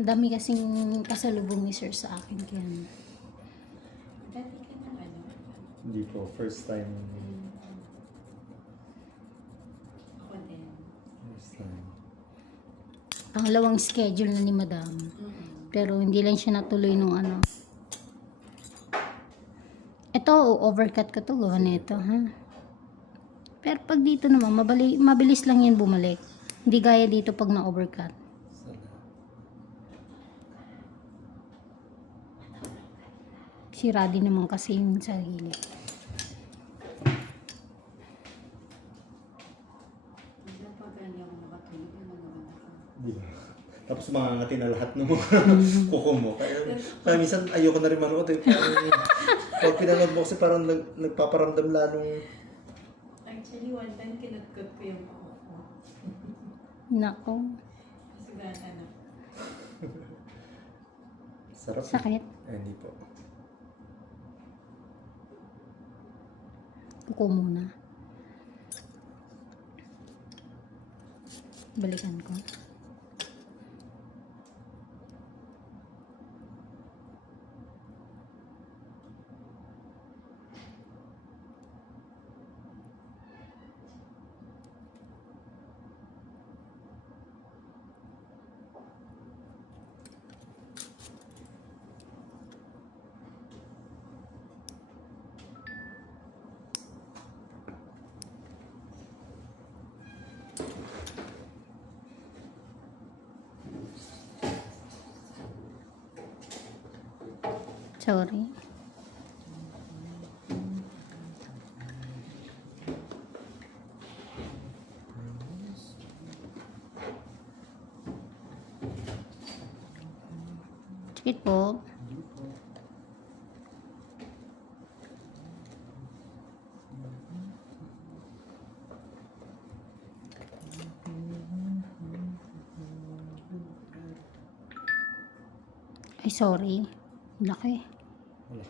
Ang dami kasing pasalubong ni sir sa akin. Kaya na ano? Hindi po, first time. Ako din. First time. pangalawang schedule na ni madam. Pero hindi lang siya natuloy nung ano. Ito, overcut ko to. Gawa nito, ha? Pero pag dito naman, mabali, mabilis lang yan bumalik. Hindi gaya dito pag na-overcut. Sana. Sira din naman kasi yung sa gilid. Tapos mangangati na lahat ng mga kuko mo. Kaya, kaya minsan ayoko na rin manood. Eh. Parang, pag pinanood mo kasi parang nag, nagpaparamdam lalong Actually, one time kinagkot ko yung pako ko. Nako, Kasi gana na. sarap. sakit. Eh, hindi po. Kuko muna. Balikan ko. Sorry. Sakit po. Ay, sorry. Laki. Kayo.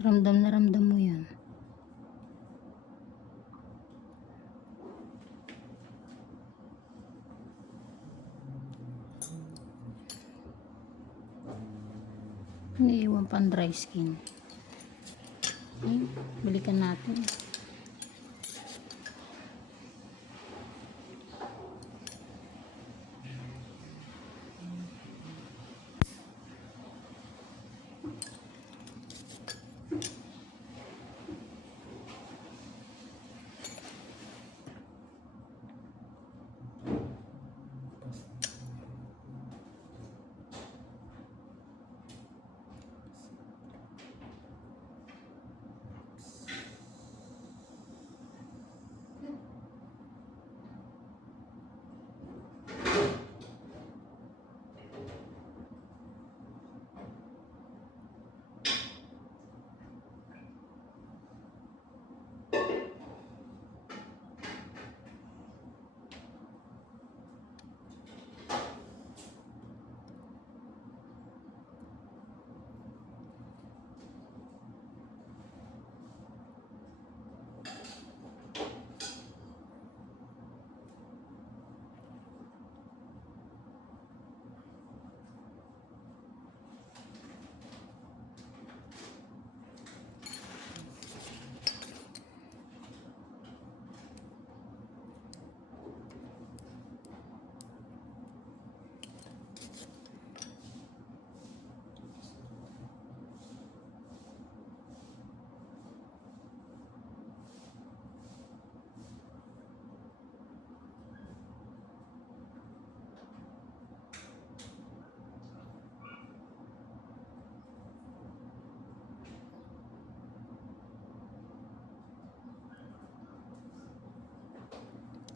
Ramdam na ramdam mo yan. Iniiwan pang dry skin. Ay, balikan natin.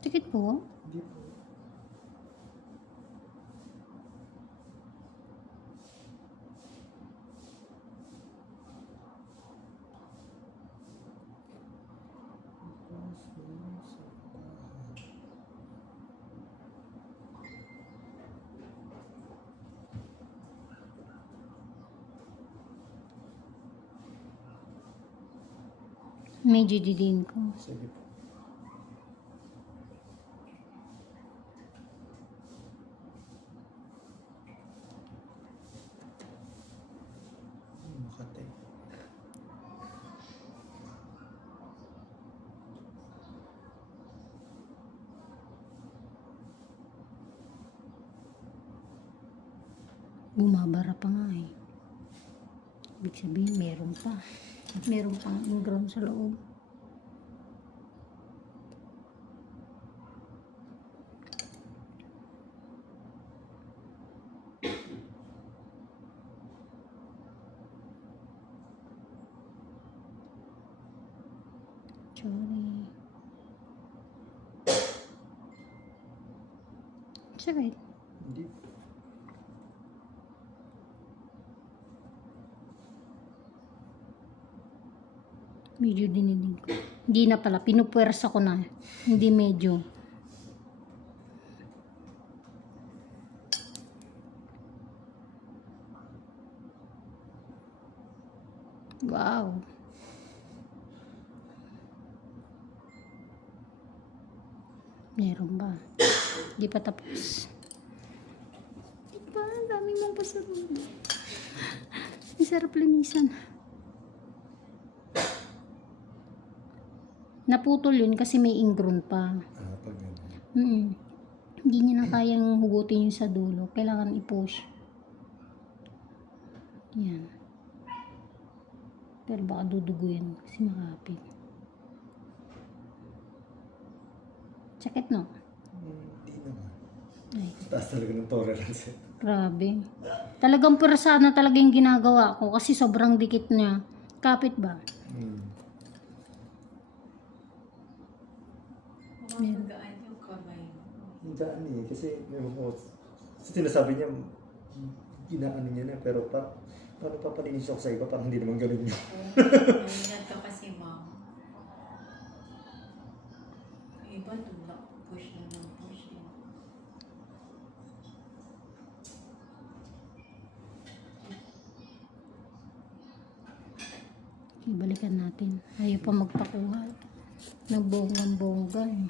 Sakit po. Hindi. Medyo didin ko. Sige po. Bumabara pa nga eh. Ibig sabihin, meron pa. Meron pang ingrown sa loob. Sorry. Sakit. Hindi. Medyo dinidig ko. Hindi na pala. Pinupwersa ko na. Hindi medyo. Wow. Meron ba? Di pa tapos. Di pa? Ang dami mong pasalubong. Ang sarap linisan. Naputol yun kasi may ingrown pa. Ah, pag ganun. Mm. Hindi niya na kayang hugutin yung sa dulo. Kailangan i-push. Yan. Pero baka dudugo yan kasi makapit. Sakit no? Hindi naman. Ay, Taas talaga ng tolerance. grabe. Talagang pwersa na talaga yung ginagawa ko kasi sobrang dikit niya. Kapit ba? Hmm. Mukhang magaan yung kamay mo. Hindi ano eh. Kasi may mga... Kasi sinasabi niya, ginaano niya na. Pero pa, paano papalinis ako sa iba? Parang hindi naman ganun yun. Nanginat ka kasi, ma'am. Iba, tulak. Push na ng push. eh. Ibalikan natin. Ayaw pa magpakuha. Nagbonggang-bongga eh.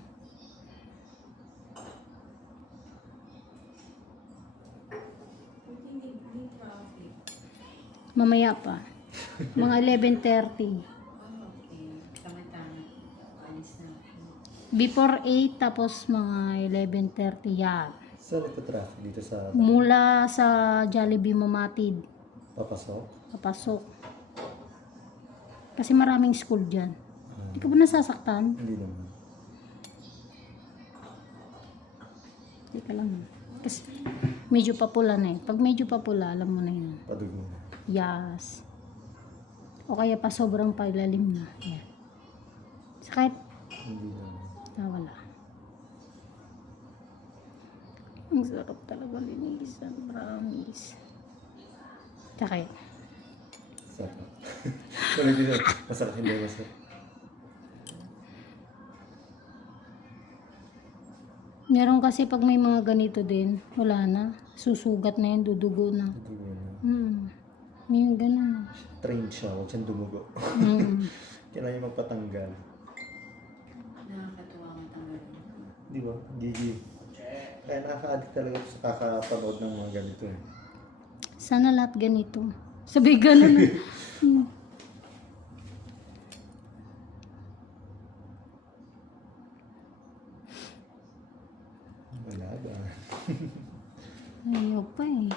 Buti hindi hindi traffic. Mamaya pa. Mga 11.30. Ah, okay. Tama-tama. Alis na. Before 8 tapos mga 11.30 yan. Saan ito traffic? Dito sa Mula sa Jollibee Mamatid. papasok? Papasok. Kasi maraming school dyan. Ah, Hindi ka ba nasasaktan? hindi naman. Teka lang. Kasi medyo papula na eh. Pag medyo papula, alam mo na yun. Padugo na. Yes. O kaya pa sobrang pailalim na. Yan. Sakit. Hindi naman. Nawala. Ang sarap talaga linisan. Promise. Sakit. Sarap. Tuloy dito. Masarap hindi masarap. Meron kasi pag may mga ganito din, wala na. Susugat na yun, dudugo na. Padugo na. Hmm. May ganun. Train siya. Huwag siyang dumugo. Hmm. Kailangan magpatanggal. Nakakatuwa ang tanggalin. Di ba? Gigi. Kaya nakaka-addict talaga sa kakapanood ng mga ganito eh. Sana lahat ganito. Sabi ganun. Hmm. Wala ba? Ayaw pa eh.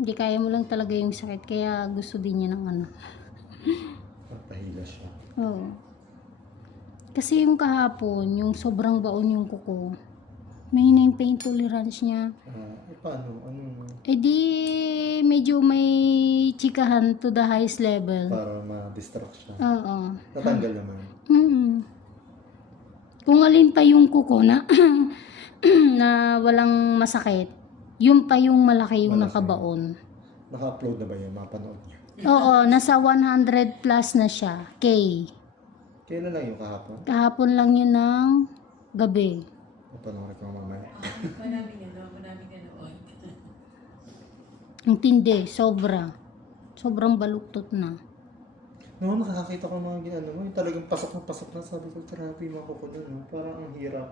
Hindi kaya mo lang talaga yung sakit. Kaya gusto din niya ng ano. Papahila siya. Oo. Kasi yung kahapon, yung sobrang baon yung kuko, may na yung pain tolerance niya. Ah, eh paano? Anong Eh di, medyo may chikahan to the highest level. para ma-distract siya? Oo. Natanggal naman. Mm. Kung alin pa yung kuko na, na walang masakit, yun pa yung malaki yung Malaki. nakabaon. Naka-upload na ba yun? Mapanood niyo? Oo, nasa 100 plus na siya. K. Kailan lang yung kahapon? Kahapon lang yun ng gabi. Mapanood ko mamaya. Marami ano, marami ganoon. Ang tindi, sobra. Sobrang baluktot na. Noon nakakita ko ng mga ginano mo, yung talagang pasok na pasok na. Sabi ko, grabe yung mga kuko nun. No? Parang ang hirap.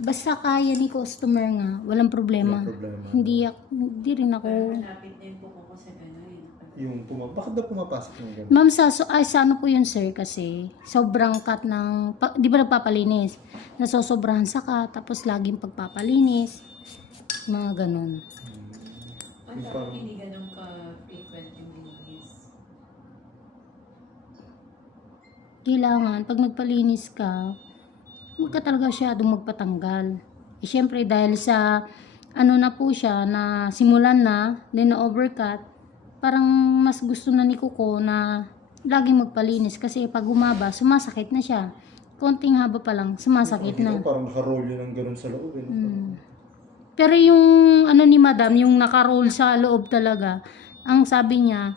Basta kaya ni customer nga, walang problema. Walang problema. Hindi, ak- hindi rin ako, Pero malapit na yung buko ko sa gano'n. Yung puma bakit daw pumapasok ng ganun? Ma'am, sa, so, ay, sa ano po yun, sir, kasi sobrang cut ng, pa, di ba nagpapalinis? Nasosobrahan sa cut, tapos laging pagpapalinis. Mga ganun. Ang Yung parang- hindi ganun ka-frequent yung linis. Kailangan, pag nagpalinis ka, huwag ka talaga masyadong magpatanggal. Eh, syempre, dahil sa, ano na po siya, na simulan na, then na-overcut, parang mas gusto na ni Kuko na laging magpalinis kasi pag umaba, sumasakit na siya. Konting haba pa lang, sumasakit na. Parang naka-roll yun ng ganun sa loob. Eh. Mm. Pero yung ano ni madam, yung naka-roll sa loob talaga, ang sabi niya,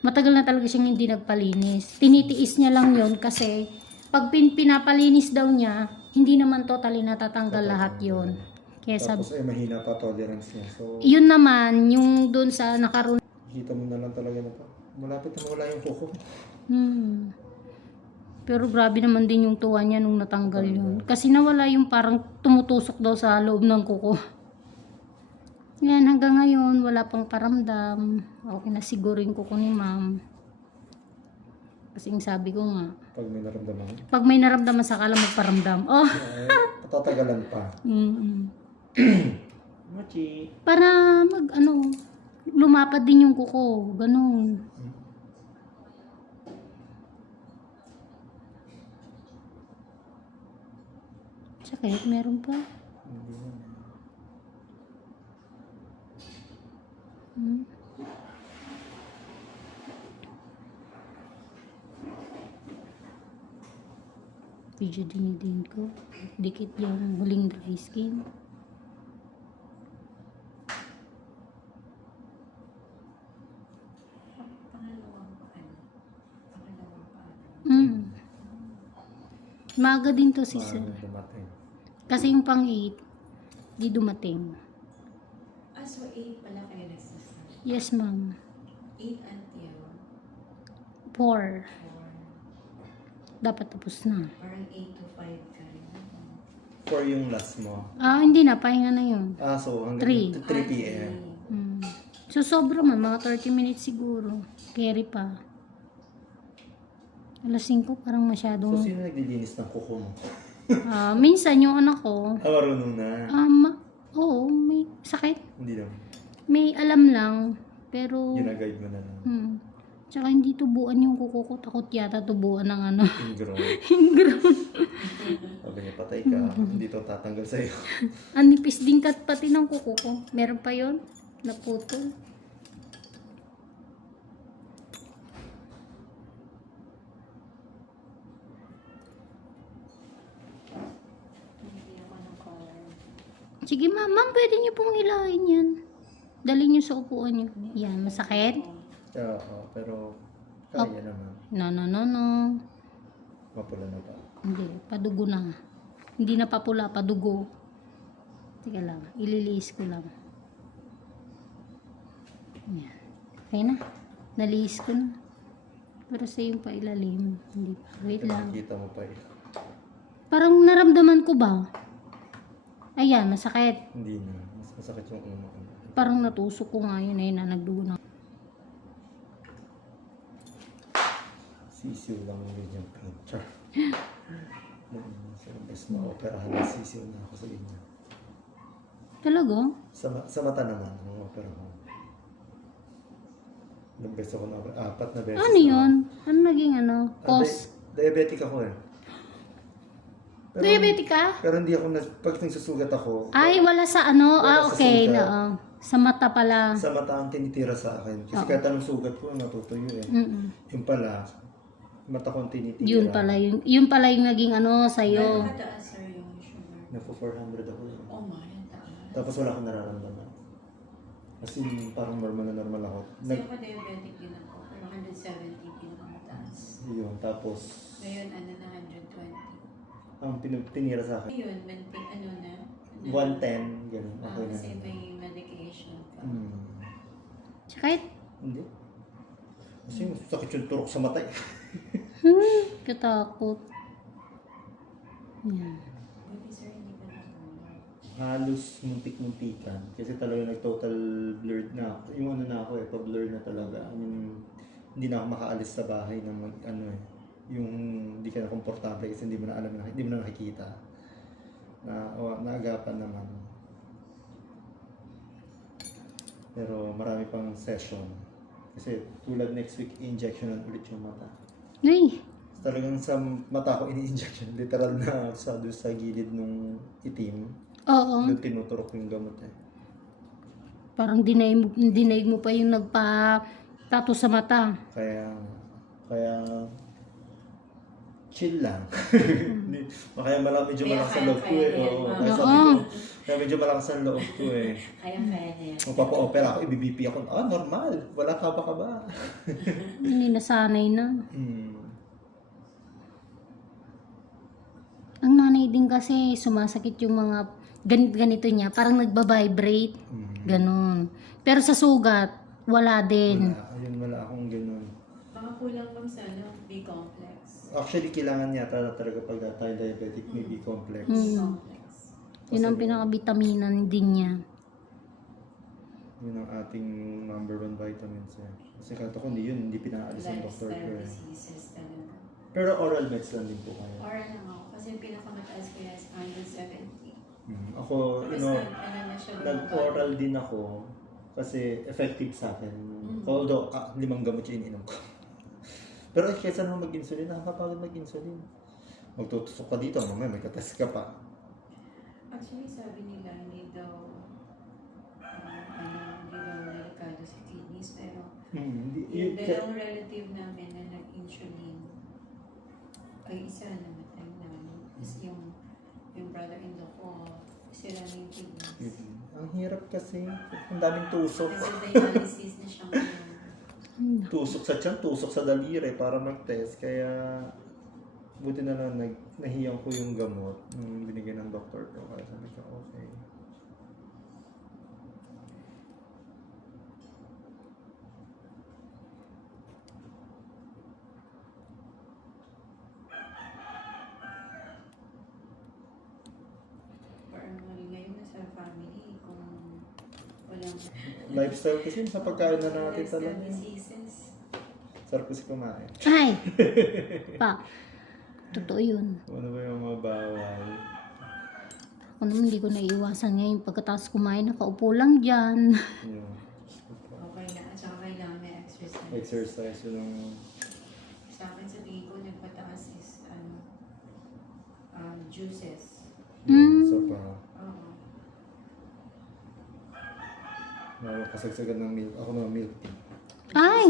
matagal na talaga siyang hindi nagpalinis. Tinitiis niya lang yon kasi pag pin pinapalinis daw niya, hindi naman totally natatanggal lahat yon. Kaya sabi, Tapos eh, mahina pa tolerance niya. So, yun naman, yung doon sa naka-roll, kita mo na lang talaga na pa. Malapit na mawala yung kuko. hmm. Pero grabe naman din yung tuwa niya nung natanggal yun. Kasi nawala yung parang tumutusok daw sa loob ng kuko. Yan, hanggang ngayon, wala pang paramdam. Okay na siguro yung kuko ni ma'am. Kasi yung sabi ko nga, Pag may naramdaman. pag may naramdaman sa kala magparamdam. Oh! Ay, patatagalan pa. Mm-mm. Machi. Para mag, ano, lumapad din yung kuko. Ganun. Sakit, meron pa. Hindi na. Hmm. Medyo dinidin ko. Dikit yung huling dry skin. Mm. Maaga din to si sir. dumating. Kasi yung pang 8, di dumating. Ah, so 8 pala kayo nagsasama. Yes, ma'am. 8 until 4. 4. Dapat tapos na. Parang 8 to 5 ka rin. For yung last mo. Ah, hindi na. Pahinga na yun. Ah, so hanggang Three. 3 p.m. Mm. So, sobra man. Mga 30 minutes siguro. Carry pa. Alas 5, parang So, masyadong... sino naglilinis ng kuko mo? Ah, minsan yung anak ko, Ah, marunong na. um, oo, may sakit. Hindi naman. May alam lang. Pero, Ginaguide mo na lang. hmm. Tsaka hindi tubuan yung kuko ko. Takot yata tubuan ng ano. Ingrown. Ingrown. Sabi niya, patay ka. Hindi to tatanggal sa'yo. Ang nipis din kat pati ng kuko ko. Meron pa yon Naputol. Sige ma'am, ma'am, pwede niyo pong hilahin yan. Dali niyo sa upuan niyo. Yan, masakit? Oo, pero kaya naman. No, no, no, no. Mapula na ba? Hindi, padugo na. Hindi na papula, padugo. Teka lang, ililiis ko lang. Yan. Okay na. Naliis ko na. Pero sa yung pailalim, hindi pa. Wait lang. Nakikita mo pa eh. Parang naramdaman ko ba? Ayan, masakit. Hindi na. Mas masakit yung uno ko. Parang natusok ko nga yun eh, na nagdugo na. Sisiw lang yung ganyan picture. Sa best na operahan na sisiw na ako sa inyo. Talaga? Sa, sa mata naman, ang opera ko. Ilang beses ako na apat na beses. Ano na- yun? Ano naging ano? Ah, Cause? di- diabetic ako eh. Pero, Diabetic ka? Pero hindi ako, na, pag nagsusugat ako, Ay, wala sa ano? Wala ah, sa okay. sugat. Oo. Sa mata pala. sa mata ang tinitira sa akin. Kasi Oo. kahit anong sugat ko, natutuyo eh. Mm-mm. Yung pala, mata tinitira. Yun pala yung, yun pala yung naging ano sa'yo. kataas sir yung sugar? Nako 400 ako eh. Oh my, taas. Tapos wala akong nararamdaman. As in, parang normal na normal ako. Nag, ako diabetic din ako. Pero 170 pinakamataas. yun, tapos, Ngayon, ano na 120. ang pin- tinira sa akin, Ngayon, maintain, ano na? na 110, gano'n. Ah, Okay na. kasi may medication ka. Hmm. Sakit? Hindi. Kasi sakit yung turok sa mata eh. Hmm, katakot. Yan. Halos muntik-muntikan. Kasi talaga nag-total blurred na. ako. Yung ano na ako eh, pa-blur na talaga. Yung, hindi na ako makaalis sa bahay na mag, ano eh, yung hindi ka na komportable kasi hindi mo na alam hindi mo na nakikita. Na, o, naagapan naman. Pero marami pang session. Kasi tulad next week, injection ulit yung mata. Ay, Talagang sa mata ko ini-injection. Literal na sa, doon sa gilid nung itim. oo. Doon tinuturok yung gamot eh. Parang dinaig mo, dinaig mo pa yung nagpa-tato sa mata. Kaya, kaya, chill lang. Hindi- kaya malang, medyo Kaya malakas ang loob ko eh. Oo, kaya ma'am. sabi ko, kaya medyo malakas ang loob ko eh. Kaya-kaya na yan. Magpapa-opera ako, ibibp ako. Ah, normal. Wala ka ba ka ba? Hindi nasanay na. Hmm. Ang nanay din kasi sumasakit yung mga ganit-ganito niya. Parang nagba-vibrate. Hmm. Ganon. Pero sa sugat, wala din. Wala, ayun, wala akong ganun. Mga kulang lang sa ano, B-complex. Actually, kailangan yata talaga pag tayo diabetic, may B-complex. Hmm. B-complex. Yun ang pinaka-vitaminan din niya. Yun ang ating number one vitamins eh. Kasi kato ko hindi yun, hindi pinaalis ng doktor ko eh. diseases talaga. Pero oral meds lang din po kayo. Or lang ako, kasi yung pinakamataas ko is 170. Mm. Ako, you Tapos ano na siya, nag-oral din ako kasi effective sa akin. Mm. Although, ah, limang gamot yung ininom ko. Pero eh, kaysa naman mag-insulin, nakakapagod mag-insulin. Magtutusok ka dito, mamaya may katest ka pa. Actually, sabi nila, hindi daw, uh, ano, hindi daw delikado sa kidneys, pero Hmm, hindi, yung yun, dalawang relative namin na nag-insulin, ay isa namatay na. Tapos yung, yung brother-in-law ko, sila na yung kidneys. Mm. ang hirap kasi. Ang daming tusok. Nagsa-dialysis na siya ngayon. tusok sa tiyan, tusok sa daliri para mag-test. Kaya, buti na lang nag, nahiyang ko yung gamot nung binigyan ng doktor ko. Kaya sabi ko, okay. Parang mali ngayon na sa family kung walang Lifestyle kasi sa pagkain na natin talaga. Sarap kasi kumain. Ay! Pa. Totoo yun. Ano ba yung mga bawal? Ako naman hindi ko naiiwasan ngayon. Pagkatapos kumain, nakaupo lang dyan. Yung Okay na, at saka kailangan may exercise. exercise, yung Sa akin sa tingin ko, nagpataas is, ano, um, juices. Mm. sa pa. Oo. Mga kasagsagan ng milk. Ako naman milk tea. Ay!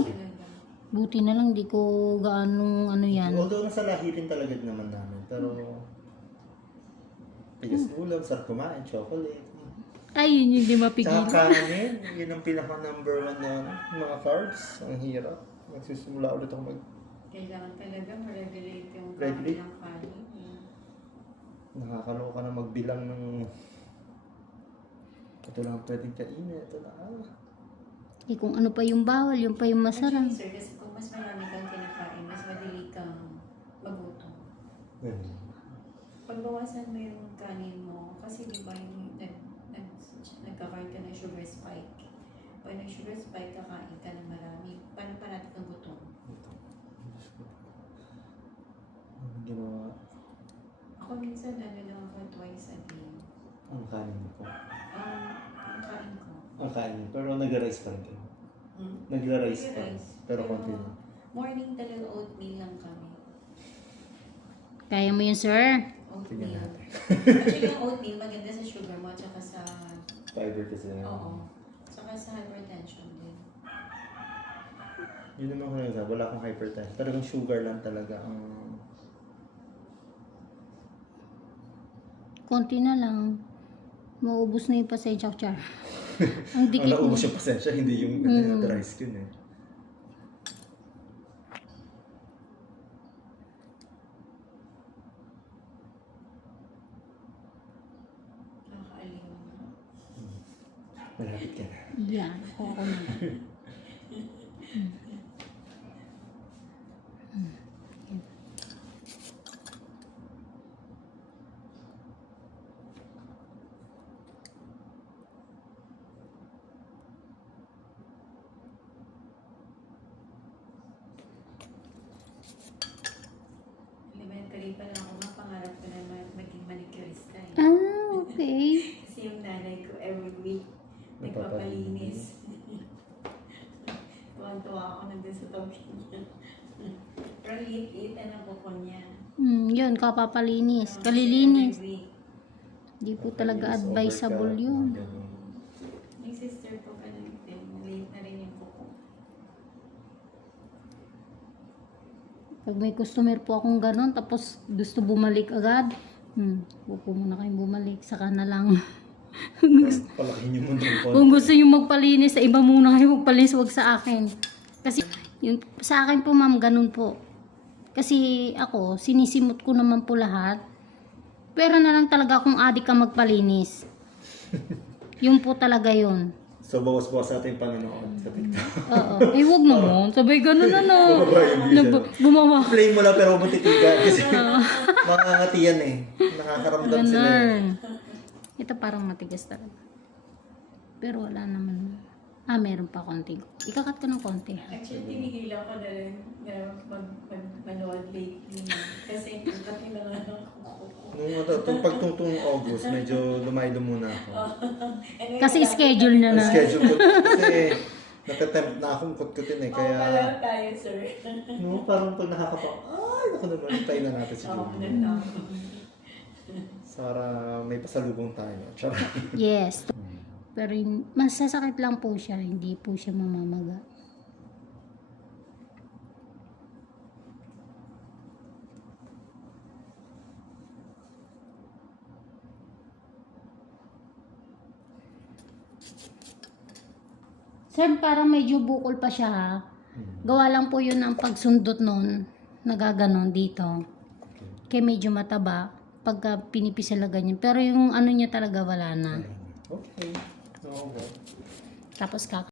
Buti na lang, di ko gaanong ano yan. Although nasa lahi rin talaga naman namin. Pero, tigas ulam, sarap kumain, chocolate. Ay, yun yung di Tsaka mapigilan. kanin, yun ang pinaka number one na ano, mga carbs. Ang hirap. Nagsisimula ulit ako mag... Kailangan talaga ma-regulate yung kain ng kanin. eh. Nakakaloka na magbilang ng... Ito lang ang pwedeng kainin. Ito na. Ah. Eh, kung ano pa yung bawal, yung pa yung masarap. Actually, sir, kasi kung mas marami kang kinakain, mas madali kang magutom. Ganun. Pagbawasan mo yung kanin mo, kasi di ba yung nag, nag, nagkakaroon ka ng sugar spike. Pag nag-sugar spike, kakain ka ng marami. Paano parati kang gutom? Ginawa, Ako minsan, ano lang ako, twice a day. Ang kanin ko. Um, ang kain ko. Ang kanin. Pero nag-rice pa rin kayo. Hmm? Nag-rice pa. Pero konti lang. Morning talaga oatmeal lang kami. Kaya mo yun, sir? Oatmeal. Actually, yung oatmeal maganda sa sugar mo at saka sa... Fiber kasi. yan. Oo. Saka sa hypertension din. Yun naman ko nagsasabi. Wala akong hypertension. Talagang sugar lang talaga ang... Konti na lang. Maubos na yung pasensya ko, char. Ang Ang dikit mo. naubos yung pasensya, hindi yung Mm. dry skin eh. Nakakaaliw. Malapit ka na. Yan, ako na. Yun, kapapalinis. Kalilinis. Every week. Di po talaga advisable yun. Yung sister ko pa din, late na rin yung kuko. Pag may customer po akong ganun, tapos gusto bumalik agad, hmm, huwag po muna kayong bumalik. Saka na lang. Palakin niyo muna yung konti. Kung gusto nyo magpalinis, sa iba muna kayo magpalinis, wag sa akin. Kasi, yung, sa akin po ma'am, ganun po. Kasi ako, sinisimot ko naman po lahat. Pero na lang talaga kung adik ka magpalinis. yun po talaga yun. So, bawas-bawas natin yung Panginoon sa TikTok. Oo. Eh, wag naman. Sabay ganun yung views, Nab- bumawa. Play mo lang pero matitigan kasi makangati yan eh. Nakakaramdam sila eh. Ganun. Ito parang matigas talaga. Pero wala naman. Ah, meron pa konti. Ikakat ko ng konti. Actually, tinigilan ko na rin na mag, mag, manood lately. Kasi pati na nga ng kuko. Nung ano, itong pagtungtong August, medyo lumaylo muna ako. And Kasi schedule na na. Schedule ko kasi natatempt na akong kutkutin eh. Oo, Kaya, pala tayo, sir. no, parang pag nakakapa, ay, naku naman, tayo na natin si Oo, Julie. nandang. Para may pasalubong tayo. Charot. Yes. Pero masasakit lang po siya, hindi po siya mamamaga. Sir, parang medyo bukol pa siya ha. Gawa lang po yun ang pagsundot nun, nagaganon dito. Kaya medyo mataba pagka pinipisala ganyan. Pero yung ano niya talaga wala na. Okay. Tapos kaka